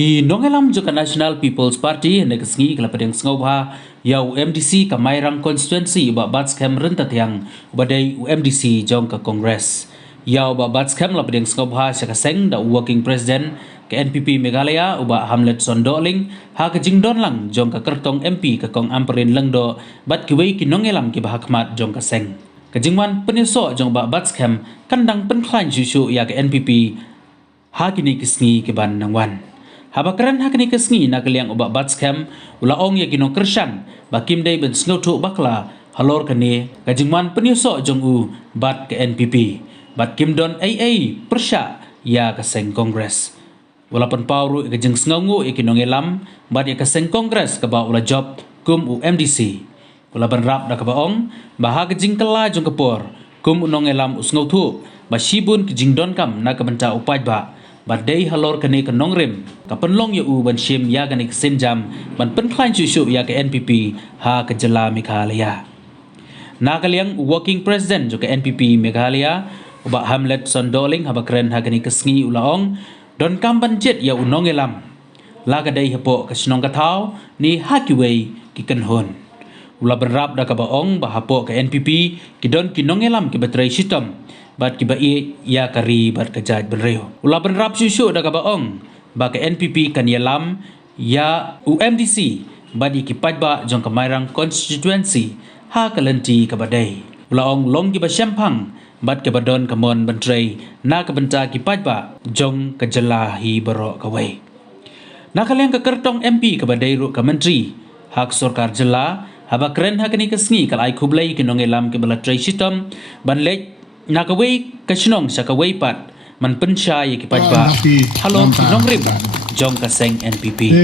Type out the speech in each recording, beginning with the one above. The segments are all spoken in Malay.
Ki nongelam joka National People's Party nek sngi kala pedeng sngoba ya UMDC ka Mairang constituency ba Batskem rentat yang badai UMDC jong ka Congress. Ya ba Batskem la pedeng sngoba sa kaseng da working president ke NPP Meghalaya uba Hamlet Sondoling ha ka jingdon lang jong ka kertong MP ka kong amperin lengdo bat kiwei ki nongelam ki bahakmat jong ka seng. Kajingwan peniso jong ba Batskem kandang penklan susu ya ke NPP ha kini kisngi ke ban nangwan. Habakaran hakni kesngi nakaliang uba Batskem ulaong ya gino kersan bakim day ben sngotu bakla halor kane kajingman penyusok jong u bat ke NPP bat kimdon AA persya ya kaseng kongres walaupun pauru kajing sngongu ikinongelam bat ya kaseng kongres kaba ula job kum UMDC walaupun rap da kabaong bahag kajing kela jong kepor kum unongelam usngotu basibun kajing don kam na kabenta upaj ba badai halor kene ke nongrim ka penlong ya u ban shim ya kene ke senjam ban penklan susu ya ke NPP ha ke jela Meghalaya na kaliang working president jo ke NPP Meghalaya uba Hamlet Sondoling ha bakren ha kene ke sngi ulaong don kam ban jet ya unongelam la ka dai hapo ke snong ka thau ni ha ki wei ki kenhon ula berap da ka baong ba hapo ke NPP ki don ki nongelam ki batrai sitam bat ki bai ya kari bat kejat benreo ula benrap susu da ka baong ba ke NPP kan yalam ya UMDC bat ki pajba jong ka Mairang constituency ha kalenti ka badai ula ong long ki ba syampang bat ke badon ka mon bentrai na ka benta ki pajba jong ka jela hi baro ka wei na kaliang ka kertong MP ka badai ru ka menteri hak sarkar jela haba kren ha kini kesngi kal ai kublai ki nongelam ke balatrai sitam ban lek na kawai kasinong sa kawai pat man pensya ya kipajba halong kinong rib jong kaseng NPP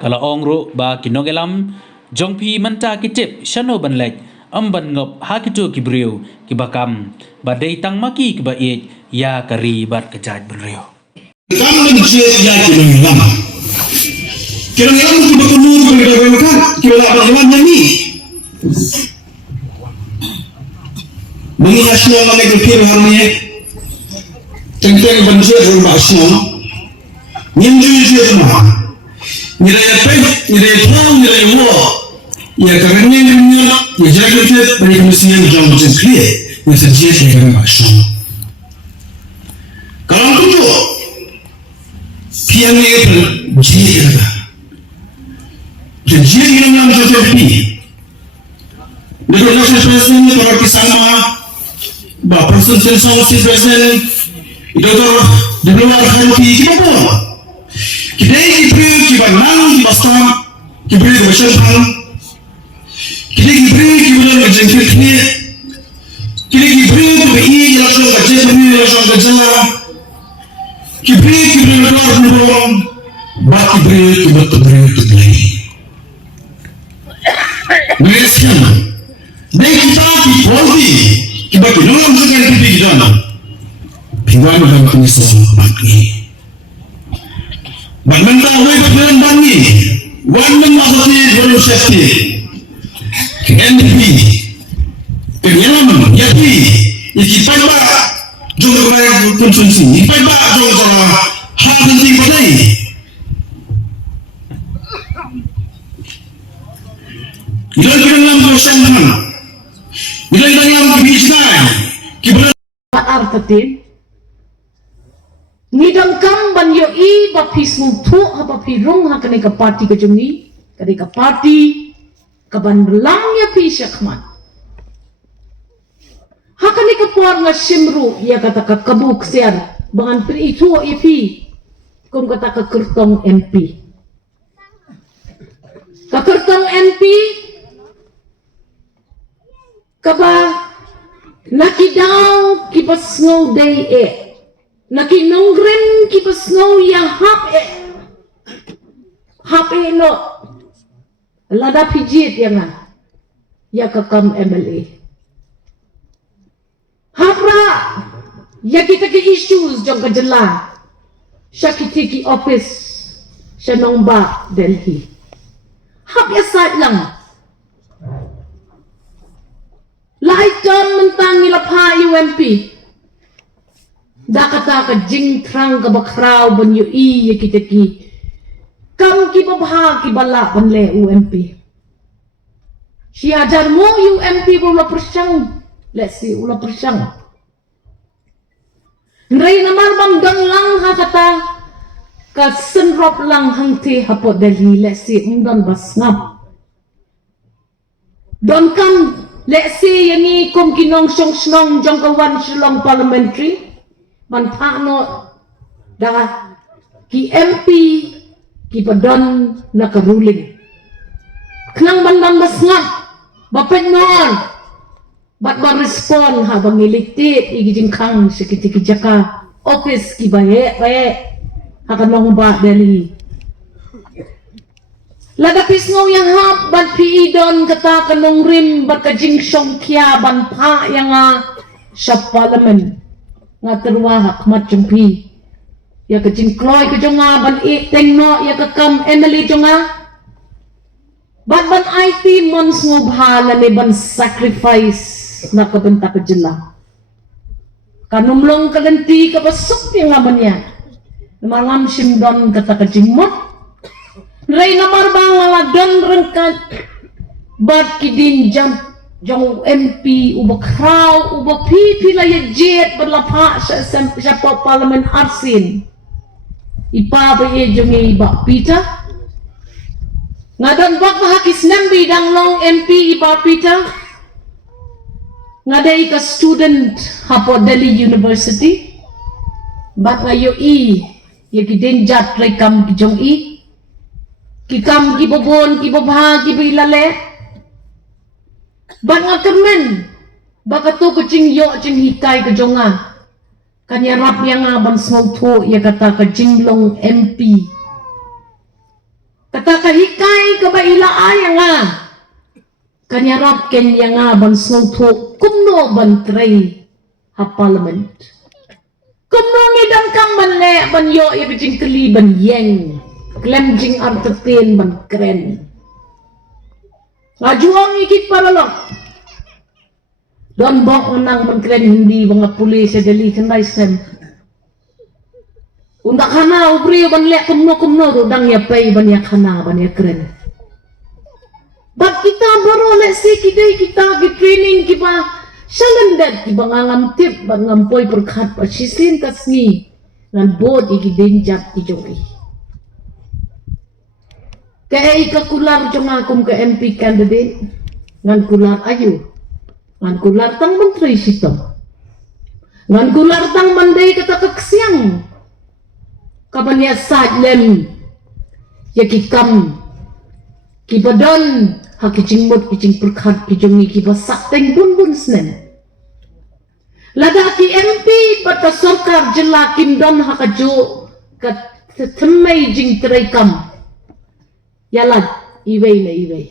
kalau ongro ba kinongelam jong pi manta kitip shano banlek amban ngop hakitu kibriu kibakam badai tang maki kibait ya kari bat kejat benreo kamu ngejek ya kinongelam kibakunu kibakkan kibakkan nyanyi mengingat semua orang yang berpikir harmnya tentang banjir rumah semua nyinju semua nilai pek nilai tang nilai wo ya kerana ini ya jaga kita bagi manusia yang jauh lebih clear yang sejati dengan semua kalau itu tiang itu jika jadi yang dalam sesuatu dengan proses ini para kisah ba person sensong si present ito to di luar hati kita pun kita ini ki banang ki basta ki beri macam hal kita ki beri ki bulan berjengkel ni kita ki beri tu ini langsung kerja ini langsung kerja ki beri luar belum ba ki beri tu beli Malaysia dan kita ki polisi kiba kinong sa NPP kita piwan ng kaniso bakni bagmenta away bagman bangi wan man masati bolo safety NPP kenyaman yati ikipan ba jong na konsumsi ikipan ba jong sa hadin ting patay ilan lang ko sa mga bila dalam kebijakan kita artatin nidang kam ban yo I ba pismu thu ba pirung ha kane ka party ka jumni kane ka party ka ban lang ya pi shakman ha kane ka por nga simru ya kata ka kabuk siar bangan pri itu ipi kum kata ka kertong MP ka kertong MP kaba nakidaw kipas ngaw day nakinongren kipas ngaw ya hap no lada pijit yang ya kakam MLA hapra ya kita ke issues jong kajela siya kitiki office siya nongba Delhi hap ya side lang Laikan mentang ilapha UMP dakata ka jing trang ka bakraw ban yu I kita ki Kam ki babha ki bala banle UMP. Si ajar mo UMP ula persang. Let's see ula persang. Nray namar bang dang lang ha kata ka senrop lang hangti hapot Delhi. Let's see undan bas ngap. Don kam let's say yangi kum kinong song snong jong kawan silong parliamentary man pakno da ki MP ki padon nakaruling knang bandang basngap bapet non bat respond ha bangilikti igijing kang sikiti jaka office ki bae akan ba Delhi ladapis ngau yang hap ban pi don kata kanong rim bat kajing song kia ban pa yang sa parliament nga terwa hak mat jengpi ya kajing kloy kajonga ban teng no ya kakam Emily jonga ban IT mons ngobhala ni ban sacrifice na kabenta kajela kanumlong kalenti kapasok yang labannya namangam simdon kata kajing mot ray namar bang aladon rengkat bat kidin jam jong MP uba kraw uba pipi la jet berlapa sa parliament arsin ipa ba ye jongi ba pita ngadon bak hakis nambi dang long MP ipa pita ngadai ka student hapo Delhi University bat ngayo ye kidin jat rekam ki jong kikam ki bobon ki babha ki bilale ban ngakemen bakato kucing yo cing hikai ke jonga kanya rap yang ban smauto ya kata ka jinglong MP kata ka hikai ka baila ayang kanya rap ken yang ban smauto kumno ban tray ha parliament kumno ngidang kam ban le ban yo ya kucing keli ban yeng Klemjing entertain ban keren. Ngajuang ikit para lo. Don bok menang ban keren hindi mga pulis sa Delhi kanay sem. Undak hana ubri ban lek kumno rodang ya pay ban ya hana ban ya keren. Bak kita baru lek si kita di training kiba salandat kiba ngangam tip ban ngampoy perkat pa sisin kasni ngan bod iki denjat ijoki. Kaya ikakular jong akum ke MP candidate ngan kular ayu ngan kular tang menteri sito ngan kular tang mandai kata keksiang kabanya sajlem ya kikam kibadon hakicing mot kicing perkat kijongi kibasak teng bun senen lada ki MP bata sorkar jelakin don hakajo kat temai jing terekam yalat iway na iway.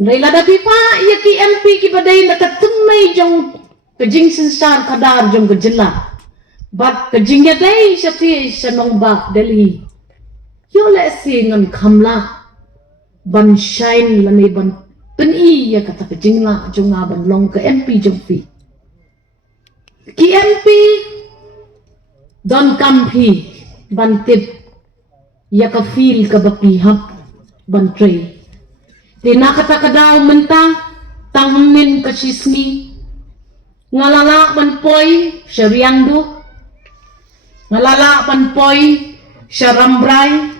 Naila da pipa iya ki MP ki badai na katumay jong kajing sensar kadar jong kajela. Bat kajing ya day siya ti siya nong ba Delhi. Yo le singan kamla ban shine lanay ban peni ya kata kajing la jong ban long ke MP jong pi. Ki MP don kampi ban tip ya ka feel ka bapihap bantray. Tinakata ka daw mentang tangmin kasismi ngalala panpoy syariangdo ngalala panpoy syarambray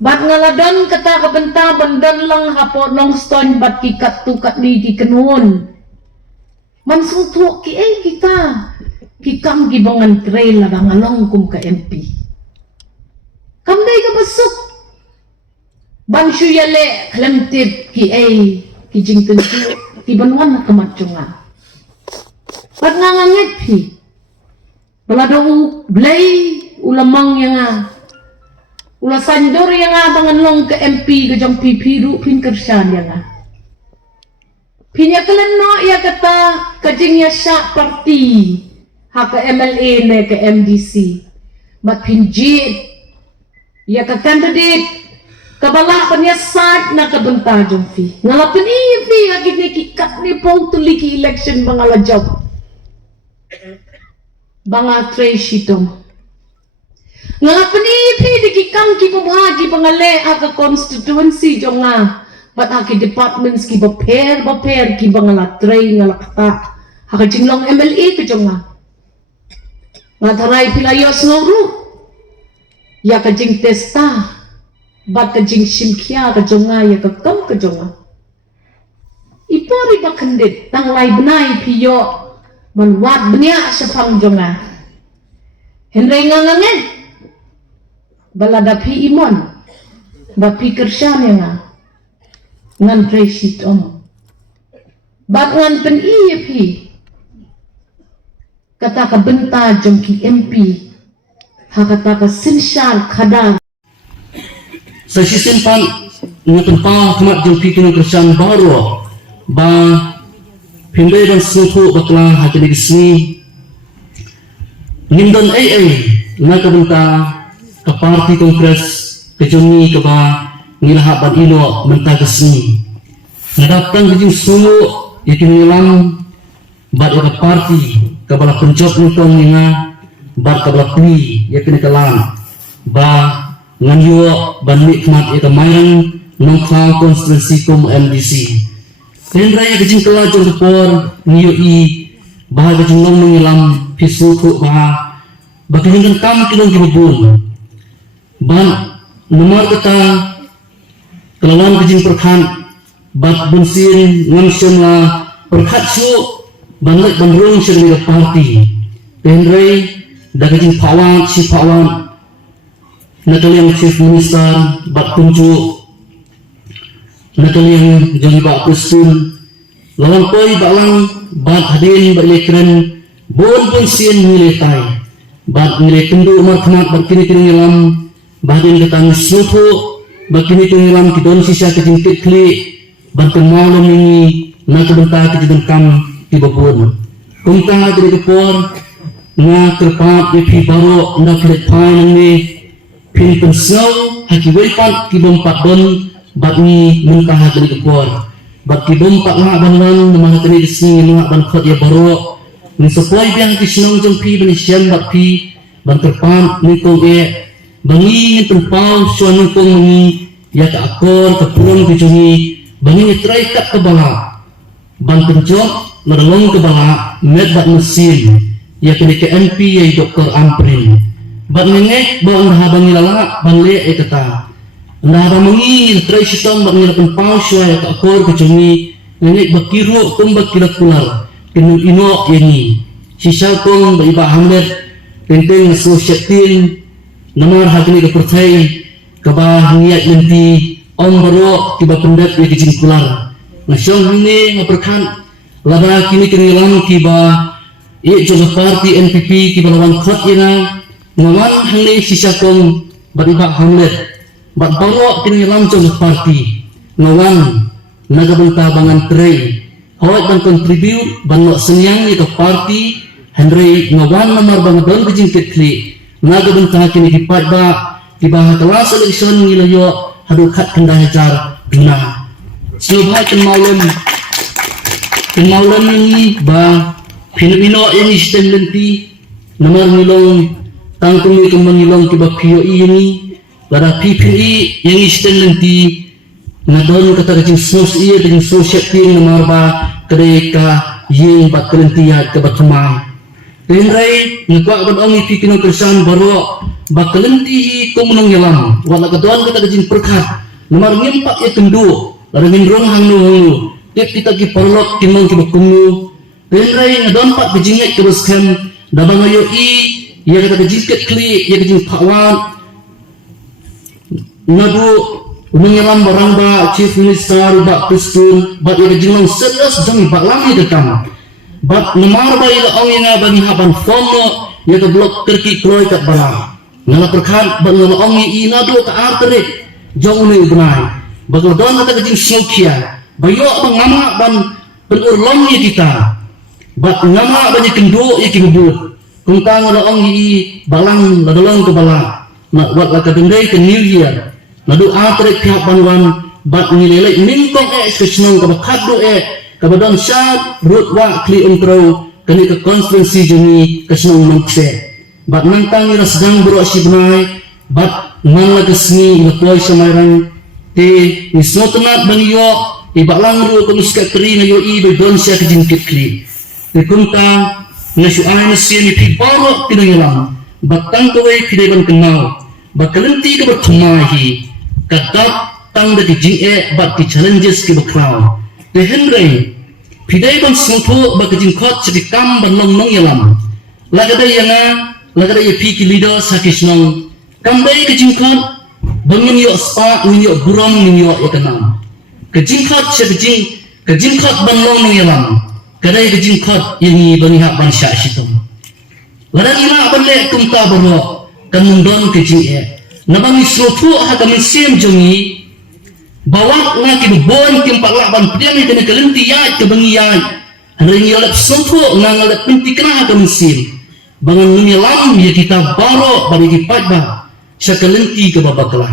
bat ngaladon kata kabenta bandan lang hapo nong stone bat kikat tukat di kenuon mansungtu ki kita kikam gibangan trail la ngalong kum ka MP kamday ka basuk ban syuyale klemtip ki ki jing tentu ki banwan na kamachunga pat ngangangit pi balado blay ulamang yang ula sandor yang bangan long ke MP ke jong pipiru pin kersan yang pinya keleno ya kata kajing ya syak parti ha ke MLA ne ke MDC mat pinjit ya ke candidate kabala panya sat na kabenta jong fi ngalapin fi agit ni kikat ni pong tuliki election bangala job banga tray shitong Ngalapan pi dikikam ki pabagi pangale aga constituency jonga bat aki departments ki baper ki bangalatray ngalakta haka jinglong MLA ke jonga ngataray pilayos nguru ya ka jing testa bat ka jing simkia ke jonga ya ka kam ke jonga ipori bakandit tang lai benai piyo manwat benia sapang jonga henry ngangangen balada pi imon ba pi kersyane nga ngan presit om bat ngan pen iya pi kata ka benta jong ki MP hakata ka sinsyar kadang sa sisimpan ng tempat kemat jong pi kino kersyane baru ba pindai dan suku bakla hati negisi nindon na kabenta ke parti kongres kejuni ke ba ngilahat ban ilo mentagasni nadaptan kejing sumu yakin ngilang bat ke parti ke bala penjob nitong nga bat ke bala pui yakin kelan ba ngan yo ban nikmat ya kemayang nongklang konstitusi kom MDC Hendra kejing kelajur kepor niyo i bah kejing long mengilam pisuku bah bakingin kam kilong kibubun ban nomor kata kelawan kejing perkhan bat bunsin ngamsun la perkhat su banget bandrung sirli parti Hendra da kejing pawan si pawan nakaliang chief minister bat tunjuk nakaliang jeng bak pustun lawan poi balang bat hadin bat lekren bon pun sien miletai bat mile tundu umar khamat bat kini ngilam bahdin ketang suhu bat kini ngilam kidon sisa kejingkit kli bat kemalum ini nak bentar kejidun kam tibabun kumta dari kepor na terpat di baru ndak klet pain ni pin pensau haki weipat kibom pat bon bat ni muntah dari kepor bat kibom pat lah banwan nama kini disini nama ban khot ya baru ni sesuai biang kisnong jong pi benisian bat pi ban terpan ni kong bangi ni tempau suanu kong mengi ya ka akor ke puron ke jungi bangi ni try kat ke bala ban penjok ladalong ke bala med bat mesin ya kini ke MP ya Dr. Amprin bat ngek ba ang habang nilala ban le kata nda ba mengi try sitong bat ngilapan pau suaya ka akor ke jungi ngek bakiru kum bakilat kular kinu ino yani sisa kong ba iba hamlet penting sosietin nomor hakni ke percaya kebah niat nanti om baru tiba pendat ya kijing kular nasyong hangni ngaperkan laba kini kenilang tiba juga parti NPP tiba lawan khot yana ngawan hangni sisa kong bariba hamlet bat baru kenilang juga parti ngawan nagabenta bangan trey hawat ban kontribute ban lo senyang ke parti Henry ngawan nomor bangadon kijing ketli nagabenta kini dipat ba tiba kelas election nilayo hadukat kendahajar bina subhay kenmaulem ini ba pinipino ini sistem lenti nomor nilong tangkumi kemangilong tiba POI ini lada PPI yang sistem lenti ngadon kata kecing sos iya kecing sosial ting nomor ba kedeka yang bat kelentiat ke batumai Henry ngekuak ban ongi pikino kersan baru bakalenti komunong yalam wala kaduan kita kejing perkat nomor ngimpak ya tendu lada ngindrong hangnu tip kita ki parlok kimong kibakungu Henry ngadon pak kejingek kebaskan dabang ayo i ya kita kejingket kli ya kejing pakwan ngadu menyelam barang ba chief minister ba pustun ba ya kejing long serius jang ba lami dekam ba nomor ba ila ong nga bani haban fomo ya ke blok kerki kloy kat bala ngala perkan ba ngala ong ina do ka artere jong ne ubnai ba don kata kejing syokia ba yo ngama ban penurlong ni kita ba ngama ba ni kendo ya kibut kung ta ngala ong i balang ladolong ke bala na wat la kadendai ke new year nadu artere pihak banwan ba ngilele mingkong kesnong ka bakado kabadon syad root wa kli intro kani ke konstituensi jeni kesnong mangse bat nantang ira sedang berok sibnai bat man lagasni ngapoi samairang te isnotenat banyo ibak langru kemuska kri na yo i bedon sia kejingkit kli te kunta na syu'ai na siya ni pibarok kinangilang batang kawai pideban kenal bakalenti ke bertumahi kadat tang da kijing bat ki challenges ke bakraw te henry pideban sungpu bakajing khot sedikam ban long nong yalam lagada yanga lagada ye pi ki leader sakisnong kambay kejing khot bangin yo spa ni yo buram ni yo yakanam kejing khot se kejing khot ban long nong yalam kadai kejing khot ini bani hak ban sya situm lada ina ban le kumta baro kan mundon kejing nabang isrofu ha kami sim jongi bawak na ki bon kim pakla ban pdiam ni kena kelenti ya ke bangi ya hari yolap sofu ngalap pinti kena kami sim bangan ni lam ya kita baro bagi kipat ba sakelenti ke babaklah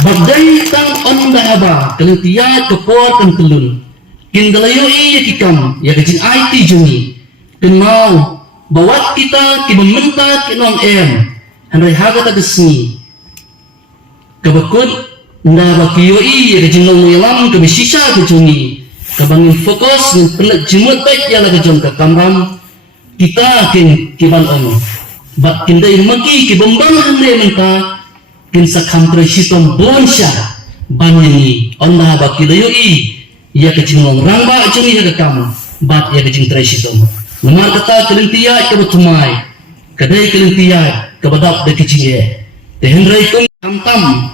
bagdai tang on da ba kelenti ya ke por kan telun kin dalayo ya kikam ya kejin IT jongi kin mau bawat kita ki mementa kinong Henry haga ta gesni kabakut na bakiyoi ya kejinong yalam ke bisisa ke jungi kabangin fokus ng pelat jimut baik ya laga jong ka kamram kita kin kiban on bak kindai maki ki bombang hande menta kin sakham tresitom bonsha banyi on na bakiyoi ya kejinong rangba jungi ya kam bat ya kejing tresitom nomor kata kelintia ke betumai kadai kelintia kebadak de kecingye de Henry kum tamtam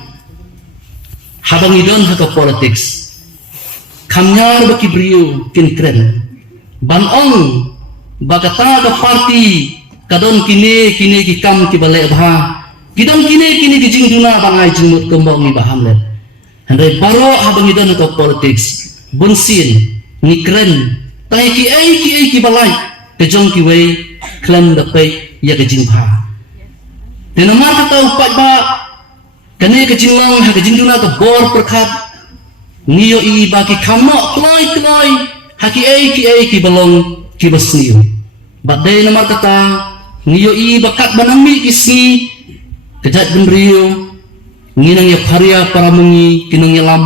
habang idon haka politics kamnyar baki brio kin kren banong bakata ke parti kadon kini ki kam ki balai bha kidon kini kijing duna bangai jimut kembang ni baham le Henry baro habang idon haka politics bunsin ni kren tai ki balai kejong ki wei klan da pai ya kejing bha dan nomor kata upat ba kene kejinglang ha kejingduna to bor perkhat niyo i baki kamno kloi haki ki balong ki basniyo badai nomor kata niyo i bakat banami isni kejat benrio nginang ya paria para mengi kinong yalam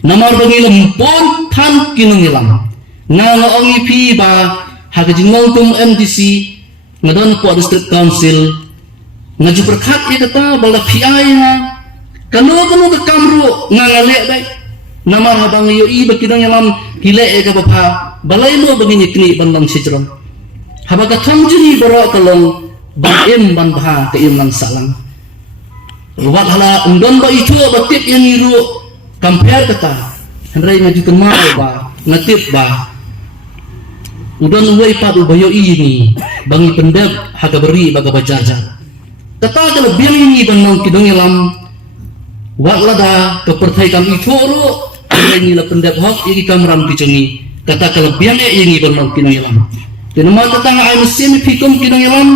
nomor bangi lempon tan kinong yalam ngalo ongi pi ba ha kejinglang tum MDC ngadon po district council ngaju berkat ya kata bala piai ha kanu ke kamru ngale baik namar habang yo i bakidang yalam hile ka bapa balai mo begini kini bandang sijron habaga thamjuni baro kalong baim ban bha ke imlang salang wat hala undon ba itu batip yang iru compare kata henry ngaju kemau ba ngatip ba udon uwai pa ubayo ini bangi pendep haga beri baga bajajar kata kalau biang ini benong kidong yalam waklada kepercayaan itu ro ini la pendap hok iki kamram kicengi kata kalau biang ini benong kidong yalam kenapa tetang ai mesin pikum kidong yalam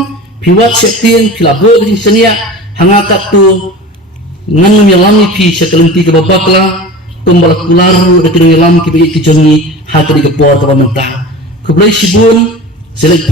piwat setien pilabo kiding senia hangakat tu nganum yalam pi sekelenti ke babakla tumbal kular de kidong yalam ki kicengi hatri ke por ke mentah keblai sibun selek